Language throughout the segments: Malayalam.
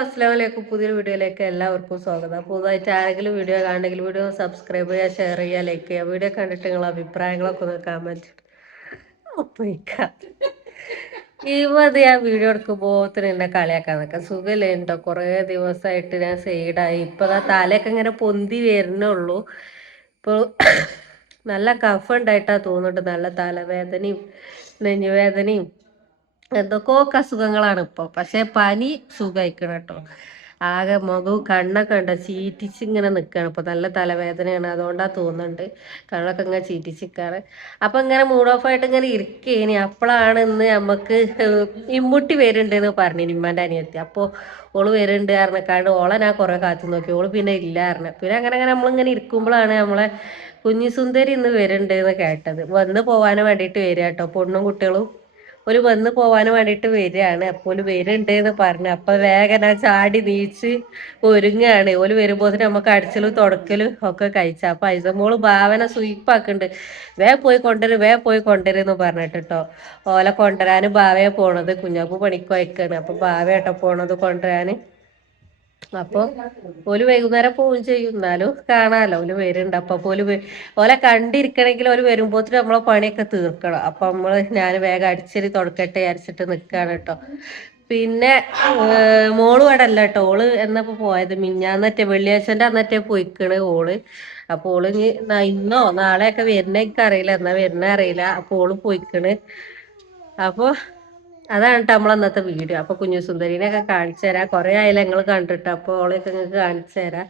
അസ്സലാമലൈക്കും. പുതിയൊരു വീഡിയോയിലേക്ക് എല്ലാവർക്കും സ്വാഗതം. പുതുതായിട്ട് ആരെങ്കിലും വീഡിയോ കാണണമെങ്കിൽ വീഡിയോ സബ്സ്ക്രൈബ് ചെയ്യുക, ഷെയർ ചെയ്യുക, ലൈക്ക് ചെയ്യുക. വീഡിയോ കണ്ടിട്ട് നിങ്ങളുടെ അഭിപ്രായങ്ങളൊക്കെ ഒന്ന് കമൻറ്റ് ഒപ്പിക്കാം. ഞാൻ വീഡിയോ എടുക്കുമ്പോത്തിന് എന്നെ കളിയാക്കാൻ നിൽക്കാം. സുഖമില്ല ഉണ്ടോ? കുറേ ദിവസമായിട്ട് ഞാൻ സൈഡായി. ഇപ്പം തലയൊക്കെ ഇങ്ങനെ പൊന്തി വരുന്നുള്ളൂ. ഇപ്പോൾ നല്ല കഫ ഉണ്ടായിട്ടാ തോന്നുന്നുണ്ട്. നല്ല തലവേദനയും നെഞ്ഞുവേദനയും എന്തൊക്കെയൊക്കെ അസുഖങ്ങളാണ് ഇപ്പോൾ. പക്ഷെ പനി സുഖമായിക്കണം കേട്ടോ. ആകെ മുഖവും കണ്ണൊക്കെ ഉണ്ട് ചീറ്റിച്ചിങ്ങനെ നിൽക്കുകയാണ്. ഇപ്പോൾ നല്ല തലവേദനയാണ്, അതുകൊണ്ടാ തോന്നുന്നുണ്ട് കണ്ണൊക്കെ ഇങ്ങനെ ചീറ്റിച്ചിക്കാണ്. അപ്പം ഇങ്ങനെ മൂഡ് ഓഫ് ആയിട്ട് ഇങ്ങനെ ഇരിക്കേനി. അപ്പോഴാണ് ഇന്ന് നമുക്ക് ഇമ്മുട്ടി വരുന്നുണ്ടെന്ന് പറഞ്ഞു ഇമ്മാൻ്റെ അനിയത്തി. അപ്പോൾ ഓള് വരുന്നുണ്ട് പറഞ്ഞിക്കാണ്ട് ഓളെ ഞാൻ കുറേ കാത്തു നോക്കി. ഓള് പിന്നെ ഇല്ല പറഞ്ഞു. പിന്നെ അങ്ങനെ നമ്മളിങ്ങനെ ഇരിക്കുമ്പോഴാണ് നമ്മളെ കുഞ്ഞിസുന്ദരി ഇന്ന് വരുന്നുണ്ട് എന്ന് കേട്ടത്. വന്ന് പോകാൻ വേണ്ടിയിട്ട് വരിക കേട്ടോ. പൊണ്ണും കുട്ടികളും ഒരു വന്ന് പോവാൻ വേണ്ടിയിട്ട് വരികയാണ്. അപ്പോൾ ഓല് വരുന്നുണ്ട് എന്ന് പറഞ്ഞു. അപ്പൊ വേഗം ഞാൻ ചാടി നീച്ച് ഒരുങ്ങാണ്. ഓല് വരുമ്പോത്തിന് നമുക്ക് അടിച്ചലും തുടക്കലും ഒക്കെ കഴിച്ച. അപ്പൊ ഐസമോള് ഭാവന സ്വീപ്പാക്കുന്നുണ്ട്. വേ പോയി കൊണ്ടുവരുന്ന് പറഞ്ഞിട്ട് കേട്ടോ. ഓലെ കൊണ്ടുവരാന് ഭാവയെ പോണത്. കുഞ്ഞാപ്പൂ പണിക്ക് വയ്ക്കാണ്. അപ്പൊ ഭാവയാട്ടോ പോണത് കൊണ്ടുവരാന്. അപ്പൊ ഓല് വൈകുന്നേരം പോവുകയും ചെയ്യും, എന്നാലും കാണാലോ ഓല് വരുന്നുണ്ട്. അപ്പൊ ഓലെ കണ്ടിരിക്കണമെങ്കിൽ ഓല് വരുമ്പോത്തിന് നമ്മളെ പണിയൊക്കെ തീർക്കണം. അപ്പൊ ഞാൻ വേഗം അടിച്ചേരി തുടക്കട്ടെ അരച്ചിട്ട് നിൽക്കുകയാണ് കേട്ടോ. പിന്നെ മോള് ഇവിടെ അല്ല കേട്ടോ. ഓള് എന്നപ്പോ പോയത് മിഞ്ഞാന്നറ്റെ വെള്ളിയാഴ്ചന്റെ അന്നറ്റെ പോയിക്കണ് ഓള്. അപ്പൊ ഓള് ഇന്നോ നാളെയൊക്കെ വരുന്ന എനിക്ക് അറിയില്ല, എന്നാ വരുന്ന അറിയില്ല. അപ്പൊ ഓള് പോയിക്കണ്. അപ്പൊ അതാണ് കേട്ടോ നമ്മളന്നത്തെ വീഡിയോ. അപ്പൊ കുഞ്ഞുസുന്ദരിനെയൊക്കെ കാണിച്ചു തരാം. കുറെ ആയാലും ഞങ്ങൾ കണ്ടിട്ട്. അപ്പൊ ഓളെയൊക്കെ നിങ്ങൾക്ക് കാണിച്ചു തരാം.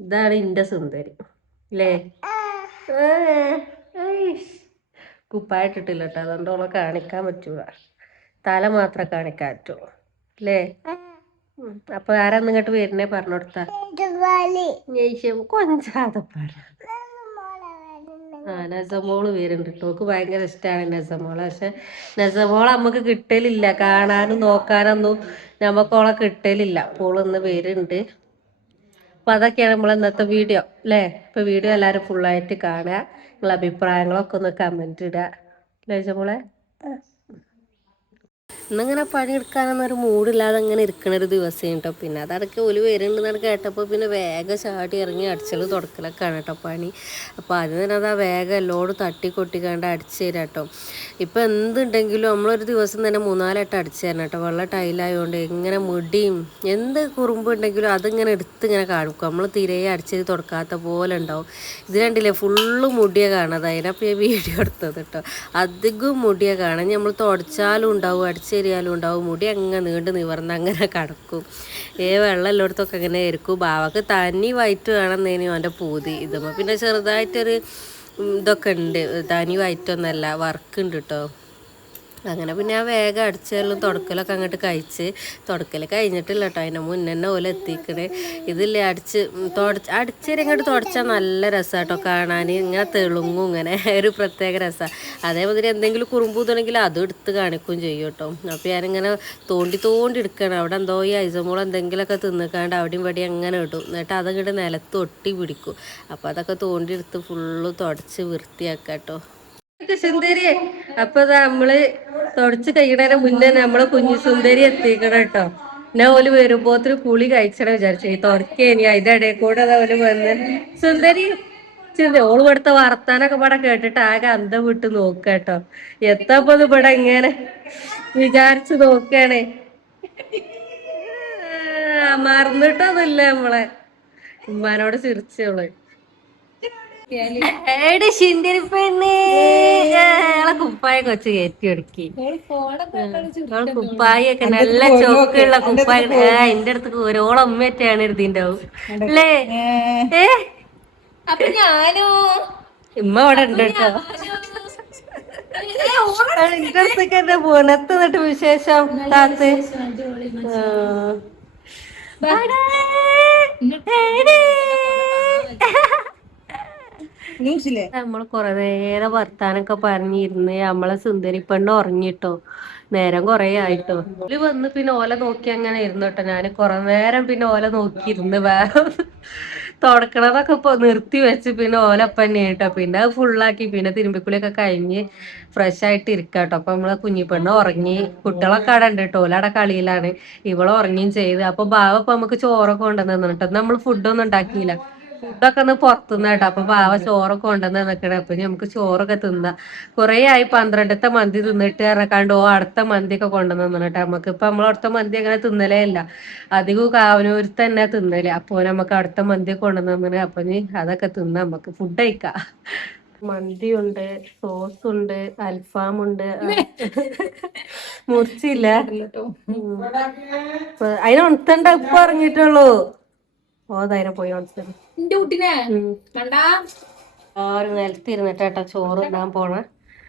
ഇതാണ് ഇന്റെ സുന്ദരി അല്ലേ? കുപ്പായിട്ടിട്ടില്ല കേട്ടോ, അതുകൊണ്ട് ഓളെ കാണിക്കാൻ പറ്റൂല. തല മാത്രമേ കാണിക്കാൻ പറ്റുള്ളൂ അല്ലേ? അപ്പൊ ആരാ ഇങ്ങോട്ട് വരുന്നേ പറഞ്ഞു കൊടുത്താ കൊഞ്ചാതെ പറ. നസമോള് വരുന്നുണ്ട് കേട്ടോ. ഓക്ക് ഭയങ്കര ഇഷ്ടമാണ് നസമോളെ. പക്ഷെ നസമോളെ നമുക്ക് കിട്ടലില്ല, കാണാനും നോക്കാനൊന്നും നമുക്കോളെ കിട്ടലില്ല. അപ്പോൾ ഇന്ന് വരുന്നുണ്ട്. അപ്പൊ അതൊക്കെയാണ് നമ്മൾ ഇന്നത്തെ വീഡിയോ അല്ലേ? ഇപ്പൊ വീഡിയോ എല്ലാവരും ഫുള്ളായിട്ട് കാണുക. നിങ്ങളെ അഭിപ്രായങ്ങളൊക്കെ ഒന്ന് കമന്റ് ഇടുക അല്ലേ നസമോളെ? ഇന്നിങ്ങനെ പണിയെടുക്കാനൊന്നും ഒരു മൂടില്ലാതെ അങ്ങനെ ഇരിക്കണ ഒരു ദിവസം കേട്ടോ. പിന്നെ അതടക്ക് ഓല് വരുന്നുണ്ടെന്നാണ് കേട്ടപ്പോൾ പിന്നെ വേഗം ചാടി ഇറങ്ങി അടിച്ചല് തുടക്കലൊക്കെയാണ് കേട്ടോ പണി. അപ്പോൾ അത് തന്നെ അതാ വേഗം എല്ലോടും തട്ടി കൊട്ടിക്കാണ്ട് അടിച്ചു തരാം കേട്ടോ. ഇപ്പം എന്തുണ്ടെങ്കിലും നമ്മളൊരു ദിവസം തന്നെ 3-4 അടിച്ചു തരണം കേട്ടോ. വെള്ള ടൈലായതുകൊണ്ട് എങ്ങനെ മുടിയും എന്ത് കുറുമ്പുണ്ടെങ്കിലും അതിങ്ങനെ ഇങ്ങനെ കാണിക്കും. നമ്മൾ തിരെ അടിച്ചത് തുടക്കാത്ത പോലെ ഉണ്ടാവും. ഇത് കണ്ടില്ലേ ഫുള്ള് മുടിയെ കാണാതെ. അതിനപ്പോൾ ഞാൻ വീഡിയോ എടുത്തത് കേട്ടോ. അധികം മുടിയെ കാണാൻ നമ്മൾ തുടച്ചാലും ഉണ്ടാവും, അടിച്ചേരിയാലും ഉണ്ടാവും. മുടി അങ്ങ് നീണ്ട് നിവർന്ന് അങ്ങനെ കിടക്കും. വെള്ളം എല്ലായിടത്തൊക്കെ അങ്ങനെ ആയിരിക്കും. ബാവക്ക് തനി വൈറ്റ് വേണമെന്നേനു അവൻ്റെ പൂതി. ഇതുമ്പോൾ പിന്നെ ചെറുതായിട്ടൊരു ഇതൊക്കെ ഉണ്ട്. തനി വൈറ്റൊന്നല്ല, വർക്ക് ഉണ്ട് കേട്ടോ. അങ്ങനെ പിന്നെ ആ വേഗം അടിച്ചെല്ലാം തുടക്കലൊക്കെ അങ്ങോട്ട് കഴിച്ച്. തുടക്കൽ കഴിഞ്ഞിട്ടില്ല കേട്ടോ, അതിൻ്റെ മുന്നേ തന്നെ ഓല എത്തിക്കണേ. ഇതില്ലേ അടിച്ചേരി അങ്ങോട്ട് തുടച്ചാൽ നല്ല രസമാണ് കേട്ടോ കാണാൻ. ഇങ്ങനെ തെളുങ്ങും, ഇങ്ങനെ ഒരു പ്രത്യേക രസമാണ്. അതേമാതിരി എന്തെങ്കിലും കുറുമ്പൂതുണ്ടെങ്കിൽ അതും എടുത്ത് കാണിക്കുകയും ചെയ്യും കേട്ടോ. അപ്പോൾ ഞാനിങ്ങനെ തോണ്ടി എടുക്കണം. അവിടെ എന്തോ ഈ ഐസമോൾ എന്തെങ്കിലുമൊക്കെ തിന്നിക്കാണ്ട് അവിടെയും ഇവിടെയും അങ്ങനെ ഇടും. എന്നിട്ട് അതങ്ങോട്ട് നിലത്ത് ഒട്ടി പിടിക്കും. അപ്പോൾ അതൊക്കെ തോണ്ടി എടുത്ത് ഫുള്ള് തുടച്ച് വൃത്തിയാക്കാം കേട്ടോ. സുന്ദരി അപ്പൊ നമ്മള് തുടച്ച് കഴിയണേന് മുന്നേ നമ്മള് കുഞ്ഞു സുന്ദരി എത്തിക്കണം കേട്ടോ. ഞാൻ ഓല് വരുമ്പോത്തിന് പുളി കഴിച്ചണം വിചാരിച്ചു. തുടക്കേനി അതിന്റെ ഇടയിൽ കൂടെ ഓല് വന്ന് സുന്ദരി ഓള് ഇവിടുത്തെ വർത്താനൊക്കെ ഇവിടെ കേട്ടിട്ട് ആകെ അന്തം വിട്ട് നോക്കട്ടോ. എത്തപ്പോ ഇവിടെ ഇങ്ങനെ വിചാരിച്ചു നോക്കാണേ. മറന്നിട്ടൊന്നുമില്ല നമ്മളെ. ഉമ്മാനോട് ചിരിച്ചോള്. ഏടി ശിന്തിരി പെണ്ണേ, കുപ്പായ കൊച്ച് കയറ്റി ഒടുക്കി. കുപ്പായൊക്കെ നല്ല ചൊക്കുള്ള കുപ്പായ. എന്റെ അടുത്ത് ഓരോളം ഉമ്മറ്റാണ് എടുത്തിണ്ടാവും അല്ലേ? അപ്പൊ ഞാനോ ഉമ്മ അവിടെ ഉണ്ട് കേട്ടോ. എന്റെ അടുത്തൊക്കെ എന്റെ പുനത്ത് നിന്നിട്ട് വിശേഷം താത്ത്. നമ്മള് കൊറേ നേരം വർത്താനൊക്കെ പറഞ്ഞിരുന്ന് നമ്മളെ സുന്ദരി പെണ്ണ് ഉറങ്ങിട്ടോ. നേരം കൊറേ ആയിട്ടോ. ഓല് വന്ന് പിന്നെ ഓല നോക്കി അങ്ങനെ ഇരുന്നു കേട്ടോ. ഞാൻ കൊറേ നേരം പിന്നെ ഓല നോക്കിയിരുന്ന് വേറെ തുടക്കണതൊക്കെ ഇപ്പൊ നിർത്തി വെച്ച് പിന്നെ ഓലപ്പം തന്നെ കേട്ടോ. പിന്നെ അത് ഫുള്ളാക്കി പിന്നെ തിരുമ്പിക്കുളിയൊക്കെ കഴിഞ്ഞ് ഫ്രഷ് ആയിട്ട് ഇരിക്കാട്ടോ. അപ്പൊ നമ്മളെ കുഞ്ഞിപ്പെണ്ണ് ഉറങ്ങി, കുട്ടികളൊക്കെ അവിടെ ഉണ്ട് കേട്ടോ, ഓലവിടെ കളിയിലാണ്. ഇവള് ഉറങ്ങിയും ചെയ്ത്. അപ്പൊ ബാവ ഇപ്പൊ നമുക്ക് ചോറൊക്കെ കൊണ്ടുവന്നു കേട്ടോ. നമ്മൾ ഫുഡൊന്നും ഉണ്ടാക്കിയില്ല, ഫുഡൊക്കെ ഒന്ന് പുറത്തുനിന്ന് കേട്ടോ. അപ്പൊ ബാവ ചോറൊക്കെ കൊണ്ടുവന്ന് നിക്കണേ. അപ്പൊ നമുക്ക് ചോറൊക്കെ തിന്നാം. കൊറേ ആയി 12ത്തെ മന്തി തിന്നിട്ട് ഇറക്കാണ്ട് അടുത്ത മന്തി ഒക്കെ കൊണ്ടുവന്നു കേട്ടോ. നമുക്ക് ഇപ്പൊ നമ്മളടുത്ത മന്തി അങ്ങനെ തിന്നലേ ഇല്ല, അധികം കാവനൂര് തന്നെ തിന്നല്. അപ്പൊ നമുക്ക് അടുത്ത മന്തി കൊണ്ടുവന്നു. അപ്പൊ നീ അതൊക്കെ തിന്നാ, നമുക്ക് ഫുഡ് കഴിക്കാം. മന്തി ഉണ്ട്, സോസ് ഉണ്ട്, അൽഫാമുണ്ട്. മുറിച്ചില്ല, അതിന് ഉണത്തണ്ട, ഇപ്പൊ ഇറങ്ങിട്ടുള്ളൂ. ഓതായിരം പോയി ഉണത്തത് ആരും നിലത്തിരുന്നിട്ടേട്ടാ ചോറ് തിന്നാൻ പോണ.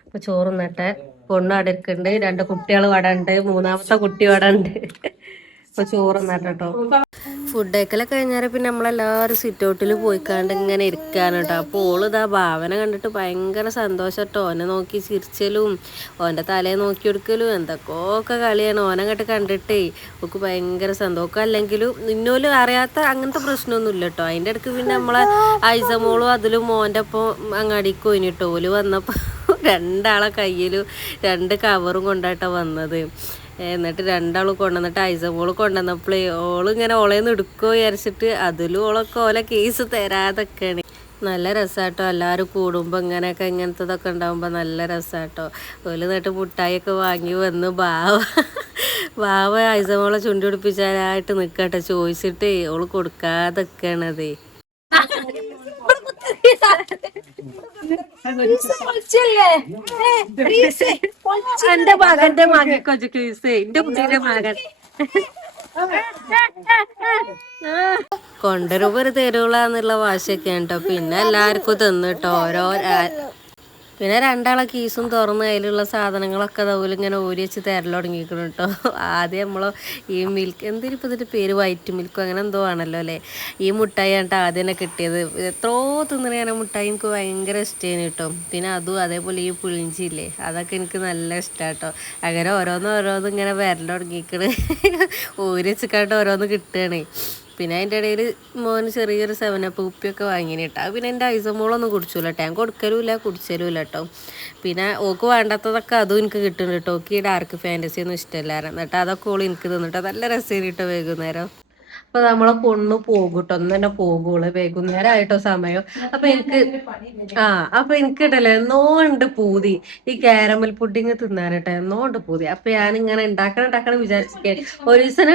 അപ്പൊ ചോറ് തിന്നട്ടെ. പൊണ്ണ് അവിടെ ഇരിക്കുന്നുണ്ട്, 2 കുട്ടികൾ അവിടെ ഉണ്ട്, 3ാമത്തെ കുട്ടി അവിടെ ഉണ്ട്. അപ്പൊ ചോറ് തിന്നട്ടോ. ഫുഡ് കഴിക്കലൊക്കെ കഴിഞ്ഞാൽ പിന്നെ നമ്മളെല്ലാവരും സിറ്റ് ഔട്ടിൽ പോയിക്കാണ്ട് ഇങ്ങനെ ഇരിക്കാണ് കേട്ടോ. അപ്പോൾ ഓളിതാ ഭാവന കണ്ടിട്ട് ഭയങ്കര സന്തോഷം കേട്ടോ. ഓനെ നോക്കി ചിരിച്ചലും ഓൻ്റെ തലയെ നോക്കി കൊടുക്കലും എന്തൊക്കെ കളിയാണ്. ഓനെ അങ്ങോട്ട് കണ്ടിട്ടേ ഓക്ക് ഭയങ്കര സന്തോഷം. അല്ലെങ്കിലും ഇന്നോലും അറിയാത്ത അങ്ങനത്തെ പ്രശ്നമൊന്നുമില്ല കേട്ടോ. അതിൻ്റെ ഇടയ്ക്ക് പിന്നെ നമ്മളെ ഐസമോളും അതിലും മോൻ്റെ ഒപ്പം അങ്ങാടിക്ക് പോയിട്ടോ. ഓല് വന്നപ്പോൾ 2 ആളെ കയ്യിലും 2 കവറും കൊണ്ടായിട്ടാണ് വന്നത്. എന്നിട്ട് 2 ആൾ കൊണ്ടുവന്നിട്ട് ഐസമോള് കൊണ്ടുവന്നപ്പോഴേ ഓളിങ്ങനെ ഓളേന്ന് എടുക്കുമോ വിചാരിച്ചിട്ട് അതിലും ഓലെ കേസ് തരാതൊക്കെയാണ്. നല്ല രസമാട്ടോ, എല്ലാവരും കൂടുമ്പോൾ ഇങ്ങനത്തതൊക്കെ ഉണ്ടാകുമ്പോൾ നല്ല രസമാട്ടോ. ഓല് എന്നിട്ട് മുട്ടായിയൊക്കെ വാങ്ങി വന്ന് ബാവ ഐസമോളെ ചുണ്ടി പിടിപ്പിച്ചാലായിട്ട് നിൽക്കട്ടെ ചോദിച്ചിട്ട് ഓള് കൊടുക്കാതൊക്കെയാണതേ. എന്റെ മകന്റെ മകൻ എന്റെ കുട്ടീന്റെ മകൻ കൊണ്ടുവരുമ്പോ ഒരു തരുളാന്നുള്ള വാശിയൊക്കെയാണ് കേട്ടോ. പിന്നെ എല്ലാവർക്കും തിന്നിട്ടോ. പിന്നെ 2 ആളെ കീസും തുറന്ന് അതിലുള്ള സാധനങ്ങളൊക്കെ അതുപോലെ ഇങ്ങനെ ഊരി വെച്ച് തരൽ തുടങ്ങിയിരിക്കണം കേട്ടോ. ആദ്യം നമ്മൾ ഈ മിൽക്ക് എന്തിനും ഇപ്പോൾ ഇതിൻ്റെ പേര് വൈറ്റ് മിൽക്കോ അങ്ങനെ എന്തോ ആണല്ലോ അല്ലേ, ഈ മുട്ടായി ആയിട്ട് ആദ്യം തന്നെ കിട്ടിയത്. എത്രയോ തിന്നണ ഞാൻ മുട്ടായി, എനിക്ക് ഭയങ്കര ഇഷ്ടമാണ് കേട്ടോ. പിന്നെ അതും അതേപോലെ ഈ പുളിഞ്ചില്ലേ, അതൊക്കെ എനിക്ക് നല്ല ഇഷ്ടമാണ് കേട്ടോ. അങ്ങനെ ഓരോന്നും ഇങ്ങനെ വരൽ തുടങ്ങിയിരിക്കണ്. ഊരി വെച്ചിക്കാണ്ട് ഓരോന്ന് കിട്ടുകയാണ്. പിന്നെ അതിൻ്റെ ഇടയിൽ മോന് ചെറിയൊരു 7up കുപ്പിയൊക്കെ വാങ്ങിന് കേട്ടോ. പിന്നെ എൻ്റെ ഐസമോളൊന്നും കുടിച്ചില്ല കേട്ടോ, ഞാൻ കൊടുക്കലുമില്ല കുടിച്ചലുമില്ല കേട്ടോ. പിന്നെ ഓക്ക് വേണ്ടാത്തതൊക്കെ അതും എനിക്ക് കിട്ടുന്നുണ്ട് കേട്ടോ. ഓക്ക് ഈ ഡാർക്ക് ഫാൻറ്റസി ഒന്നും ഇഷ്ടമല്ലായിരുന്നു എന്നിട്ട് അതൊക്കെ ഓൾ എനിക്ക് തന്നിട്ടോ. നല്ല രസമായിരുന്നു കേട്ടോ വൈകുന്നേരം. അപ്പൊ നമ്മളെ പൊണ്ണു പോകുട്ടോ, ഒന്ന് തന്നെ പോകുള്ളൂ. വൈകുന്നേരം ആയിട്ടോ സമയം. അപ്പൊ എനിക്കിട്ടല്ലേ എന്നോ ഉണ്ട് പൂതി ഈ കാരമൽ പുഡിങ് തിന്നാനിട്ടോ, എന്നോ ഉണ്ട് പൂതി. അപ്പൊ ഞാനിങ്ങനെ ഉണ്ടാക്കണം വിചാരിച്ചിട്ടേ ഒരു ദിവസം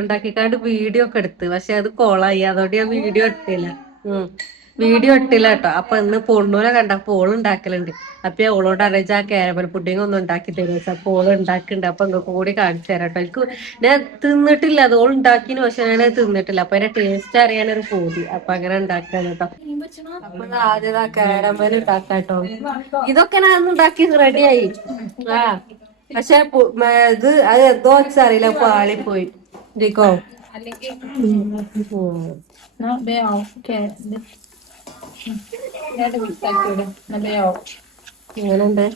ഉണ്ടാക്കിക്കാണ്ട് വീഡിയോ ഒക്കെ എടുത്ത്. പക്ഷെ അത് കോളായി, അതുകൊണ്ട് ഞാൻ വീഡിയോ ഇട്ടില്ല കേട്ടോ. അപ്പൊ ഇന്ന് പൊണ്ണൂനെ കണ്ടപ്പോ ഓള് ഉണ്ടാക്കലുണ്ട്. അപ്പൊ ഓളോട് അറിയിച്ച ആ കാരമൽ പുഡിങ് ഒന്നും ഉണ്ടാക്കി തരുക. അപ്പൊ ഓള് ഉണ്ടാക്കുന്നുണ്ട്. അപ്പൊ നിങ്ങൾക്ക് കൂടി കാണിച്ചു തരാം കേട്ടോ. എനിക്ക് ഞാൻ തിന്നിട്ടില്ല, അത് ഓൾ ഉണ്ടാക്കിന്, പക്ഷെ ഞാനത് തിന്നിട്ടില്ല. അപ്പൊ അതിന്റെ ടേസ്റ്റ് അറിയാനൊരു പൂതി. അപ്പൊ അങ്ങനെ ഉണ്ടാക്കാൻ കേട്ടോ. അപ്പൊ ആദ്യം കാരമൽ ഉണ്ടാക്കാട്ടോ. ഇതൊക്കെ ഞാൻ ഉണ്ടാക്കി റെഡിയായി. പക്ഷെ ഇത് അത് എന്തോ അറിയില്ല, പാളിപ്പോയി. ഇരിക്കോ ഇങ്ങനെയുണ്ട്.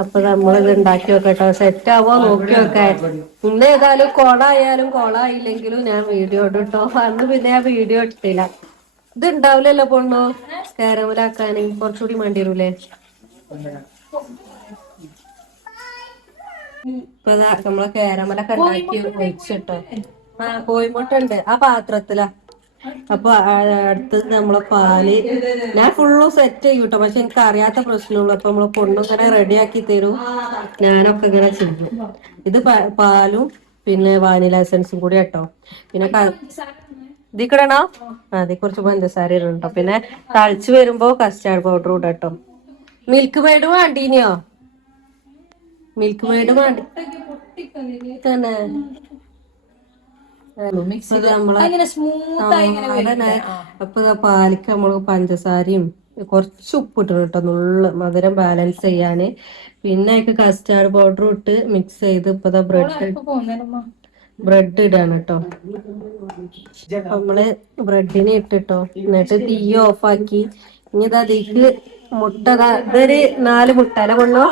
അപ്പൊ നമ്മളിത് ഉണ്ടാക്കി നോക്കട്ടോ, സെറ്റ് ആവോ നോക്കി നോക്കാൻ. ഇന്ന് ഏതായാലും കോളായാലും കോളായില്ലെങ്കിലും ഞാൻ വീഡിയോ ഇട്ടോ. അന്ന് പിന്നെ ഞാൻ വീഡിയോ ഇട്ടില്ല. ഇത് ഉണ്ടാവില്ലല്ലോ പൊണ്ണു, കാരമലാക്കാന് കുറച്ചുകൂടി വേണ്ടി വരൂലേ. ഇപ്പൊ നമ്മളെ കാരമലൊക്കെ ഉണ്ടാക്കി വെച്ചിട്ടോ. കോഴിമുട്ട ഉണ്ട് ആ പാത്രത്തിലാ. അപ്പൊ അടുത്ത് നമ്മളെ പാല് ഞാൻ ഫുള്ള് സെറ്റ് ചെയ്യും കേട്ടോ. പക്ഷെ എനിക്ക് അറിയാത്ത പ്രശ്നമുള്ളൂ. അപ്പൊ നമ്മളെ പൊണ്ണൊക്കെ റെഡിയാക്കി തരും, ഞാനൊക്കെ ഇങ്ങനെ ചെയ്യും. ഇത് പാലും പിന്നെ വാനില എസൻസും കൂടി കേട്ടോ. പിന്നെ ഇതിക്കണോ അതിൽ കുറച്ച് പഞ്ചസാര ഇടട്ടോ. പിന്നെ തളിച്ച് വരുമ്പോ കസ്റ്റാർഡ് പൗഡർ ഇടും കേട്ടോ. മിൽക്ക് മെയ്ഡ് വേണ്ടീനിയോ? മിൽക്ക് മെയ്ഡ് വേണ്ടി തന്നെ അപ്പൊ പാലിക്ക് നമ്മള് പഞ്ചസാരയും കുറച്ച് ഉപ്പിട്ടു കേട്ടോ, നുള്ള് മധുരം ബാലൻസ് ചെയ്യാന്. പിന്നെ അതിക്ക് കസ്റ്റാർഡ് പൗഡർ ഇട്ട് മിക്സ് ചെയ്ത് ഇപ്പതാ ബ്രെഡ് ഇടാണ് കേട്ടോ. നമ്മള് ബ്രെഡിനെ ഇട്ടിട്ടോ. എന്നിട്ട് തീ ഓഫാക്കി ഇനി അതിക്ക് മുട്ട ഇതൊരു 4 മുട്ട അല്ലെ കൊള്ളു.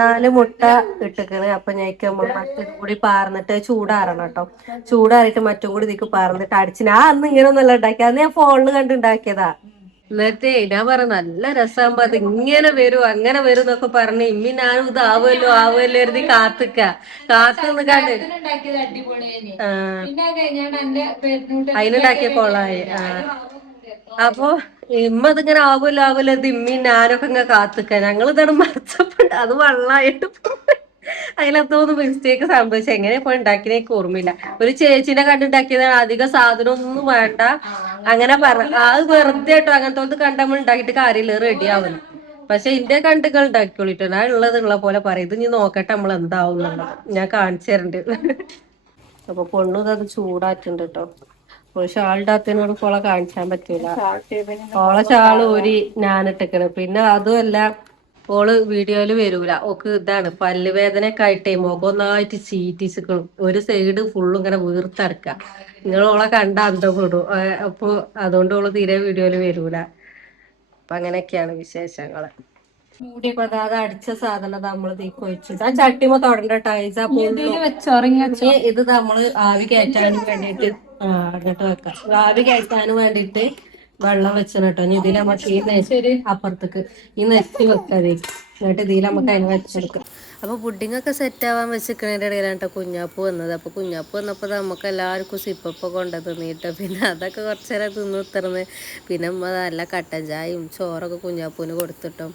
4 മുട്ട ഇട്ടിക്കണ്. അപ്പൊ ഞയ്ക്ക് മറ്റും കൂടി പാർന്നിട്ട് ചൂടാറണം കേട്ടോ. ചൂടാറിയിട്ട് മറ്റും കൂടി ഇതിക്ക് പാർന്നിട്ട് അടിച്ച് ഞാൻ അന്ന് ഇങ്ങനെ ഒന്നല്ല ഉണ്ടാക്കിയത്. അന്ന് ഞാൻ ഫോണിൽ കണ്ടുണ്ടാക്കിയതാ. എന്നിട്ടേ ഞാൻ പറഞ്ഞു നല്ല രസാകുമ്പോ അത് ഇങ്ങനെ വരും അങ്ങനെ വരും എന്നൊക്കെ പറഞ്ഞ് ഇമ്മി ഞാനും ഇതാവുമല്ലോ ആവുമല്ലോ എഴുതി കാത്തു നിൽക്കാണ്ട് അതിനുണ്ടാക്കിയ കൊളായി. അപ്പൊ ഇമ്മ ഇതിങ്ങനെ ആവുമല്ലോ ആവുമല്ലോ ഇത് ഇമ്മി ഞാനൊക്കെ ഇങ്ങനെ കാത്തിക്ക. ഞങ്ങൾ ഇതാണ് മറിച്ചപ്പോണ്ട് അത് വെള്ളമായിട്ട് അതിലെന്തോന്ന് മിസ്റ്റേക്ക് സംഭവിച്ചു. എങ്ങനെ ഇപ്പൊ ഉണ്ടാക്കിയതിനേക്ക് ഓർമ്മയില്ല. ഒരു ചേച്ചിനെ കണ്ടുണ്ടാക്കിയതാണ്. അധികം സാധനം ഒന്നും വേണ്ട അങ്ങനെ പറഞ്ഞു. അത് വെറുതെ കേട്ടോ അങ്ങനത്തെ കണ്ടപ്പോൾ ഉണ്ടാക്കിയിട്ട് കാര്യമില്ല, റെഡി ആവുന്നു. പക്ഷെ ഇന്റെ കണ്ടുകൾ ഉണ്ടാക്കിക്കോളിട്ടോ. ഞാൻ ഉള്ള പോലെ പറയും. ഇത് നീ നോക്കട്ടെ നമ്മൾ എന്താവും എന്നുള്ളത് ഞാൻ കാണിച്ചു തരണ്ട്. അപ്പൊ പൊണ്ണു അത് ചൂടാറ്റുണ്ട് കേട്ടോ. ഷാളിടാത്തതിനോട് കോളെ കാണിച്ചാൻ പറ്റൂല. ഓളെ ഷാള് ഊരി ഞാനിട്ടിക്കണ്. പിന്നെ അതുമല്ല ഓള് വീഡിയോയില് വരൂല. ഓക്ക് ഇതാണ് പല്ലുവേദനയൊക്കെ ആയിട്ടേ മുഖം ഒന്നായിട്ട് ചീറ്റിച്ചിക്കണം. ഒരു സൈഡ് ഫുള്ളും ഇങ്ങനെ വീർത്തടക്ക. നിങ്ങൾ ഓളെ കണ്ട അന്തപ്പെടും. അപ്പൊ അതുകൊണ്ട് ഓള് തീരെ വീഡിയോയില് വരൂല. അപ്പൊ അങ്ങനെയൊക്കെയാണ് വിശേഷങ്ങള്. മൂടിയപ്പോ അത് അടിച്ച സാധനം നമ്മള് തീക്കൊഴിച്ചു. ആ ചട്ടിമ തൊടണ്ടട്ടോ. ഇത് നമ്മള് ആവി കയറ്റാനും വേണ്ടിട്ട് അങ്ങോട്ട് വെക്കാം. ആവി കയറ്റാനും വേണ്ടിട്ട് വെള്ളം വെച്ചണം കേട്ടോ. ഇനി ഇതിൽ നമുക്ക് ഈ നെശര് അപ്പുറത്തേക്ക് ഈ നെറ്റ് വെക്കാതെ എന്നിട്ട് ഇതിൽ നമുക്ക് അതിന് വെച്ചെടുക്കാം. അപ്പൊ പുഡിംഗ് ഒക്കെ സെറ്റ് ആവാൻ വെച്ചിരിക്കണതിന്റെ ഇടയിലാണ് കേട്ടോ കുഞ്ഞാപ്പ് വന്നത്. അപ്പൊ കുഞ്ഞാപ്പ് വന്നപ്പോ നമുക്ക് എല്ലാവർക്കും സിപ്പപ്പ് കൊണ്ടു തിന്നിട്ടോ. പിന്നെ അതൊക്കെ കുറച്ചേരം തിന്നുത്തർന്ന് പിന്നെ നല്ല കട്ടൻ ചായയും ചോറൊക്കെ കുഞ്ഞാപ്പൂന് കൊടുത്തിട്ടോ.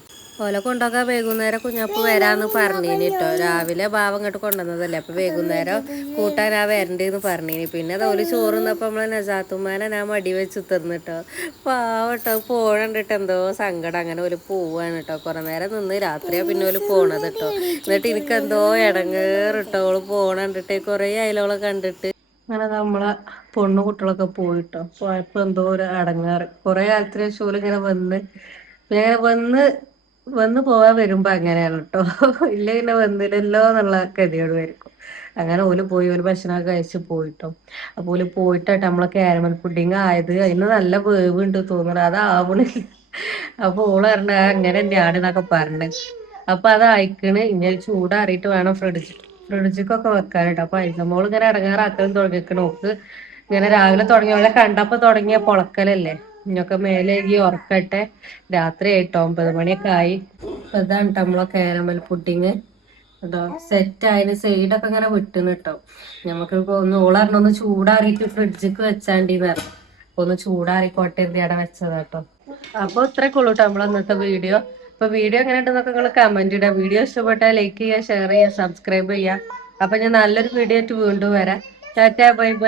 ഓലെ കൊണ്ടൊക്കെ വൈകുന്നേരം കുഞ്ഞാപ്പ് വരാന്ന് പറഞ്ഞീനി കേട്ടോ. രാവിലെ ഭാവം ഇങ്ങോട്ട് കൊണ്ടുവന്നതല്ലേ. അപ്പൊ വൈകുന്നേരം കൂട്ടാൻ വരണ്ടേന്ന് പറഞ്ഞീനി. പിന്നെ അതുപോലെ ചോറുന്നപ്പോ നമ്മളെ നജാത്തുമാനെ ഞാൻ മടി വെച്ച് തിന്നിട്ടോ. പാവട്ടോ പോണണ്ടിട്ട് എന്തോ സങ്കടം. അങ്ങനെ ഓല് പോവാണ് കേട്ടോ. കുറെ നേരം നിന്ന് രാത്രിയാ പിന്നെ ഓല് പോണത് കേട്ടോ. എന്നിട്ട് എനിക്ക് എന്തോ ഇടങ്ങേറിട്ടോ. ഓള് പോണണ്ടിട്ട് കുറെ അയലോളെ കണ്ടിട്ട് അങ്ങനെ നമ്മളെ പൊണ്ണു കുട്ടികളൊക്കെ പോയിട്ടോ. പോയപ്പോ എന്തോ ഒരു അടങ്ങാറ്. കുറെ കാലത്തിന് ശേഷം ഓല് ഇങ്ങനെ വന്ന് പോവാൻ വരുമ്പോ അങ്ങനെയാണ് കേട്ടോ. ഇല്ല പിന്നെ വന്നില്ലല്ലോ എന്നുള്ള ഗതികേട് വരും. അങ്ങനെ ഓല് പോയി. ഒരു ഭക്ഷണമൊക്കെ കഴിച്ച് പോയിട്ടോ. അപ്പൊ ഓല് പോയിട്ടാട്ടെ നമ്മളെ കാരമൽ പുഡിങ് ആയത്. അതിന് നല്ല വേവുണ്ട് തോന്നണ അതാവണില്ല. അപ്പൊ ഓള് പറഞ്ഞ അങ്ങനെ തന്നെയാണെന്നൊക്കെ പറഞ്ഞ്. അപ്പൊ അത് അയക്കണ്. ഇനി ചൂടാറിയിട്ട് വേണം ഫ്രിഡ്ജിക്കൊക്കെ വെക്കാനായിട്ട്. അപ്പൊ അതിന്റെ ഇങ്ങനെ ഇടങ്ങാറാക്കലും തുടങ്ങിക്കണ. നോക്ക് ഇങ്ങനെ രാവിലെ തുടങ്ങിയ കണ്ടപ്പോ തുടങ്ങിയ പൊളക്കലല്ലേ. ഇഞ്ഞൊക്കെ മേലേകി ഉറക്കട്ടെ. രാത്രി ആയിട്ടോ 9 മണിയൊക്കെ ആയി. ഇതാണ് നമ്മളെ കാരമൽ പുഡിങ് കേട്ടോ. സെറ്റ് ആയതിന് സൈഡൊക്കെ ഇങ്ങനെ വിട്ടുന്നു കേട്ടോ. ഞമ്മക്ക് ഒന്ന് ഓളറിഞ്ഞൊന്ന് ചൂടാറിയിട്ട് ഫ്രിഡ്ജിക്ക് വെച്ചാണ്ടിന്ന് പറഞ്ഞു. ഒന്ന് ചൂടാറിക്കോട്ടെ അവിടെ വെച്ചതാ കേട്ടോ. അപ്പൊ ഇത്രയൊക്കെ ഉള്ളൂ കേട്ടോ നമ്മളെ ഇന്നത്തെ വീഡിയോ. അപ്പൊ വീഡിയോ എങ്ങനെ ഉണ്ടെന്നൊക്കെ നിങ്ങൾ കമന്റ് ഇടുക. വീഡിയോ ഇഷ്ടപ്പെട്ടാൽ ലൈക്ക് ചെയ്യുക, ഷെയർ ചെയ്യുക, സബ്സ്ക്രൈബ് ചെയ്യുക. അപ്പൊ ഞാൻ നല്ലൊരു വീഡിയോ ആയിട്ട് വീണ്ടും വരാം. Tata bye bye.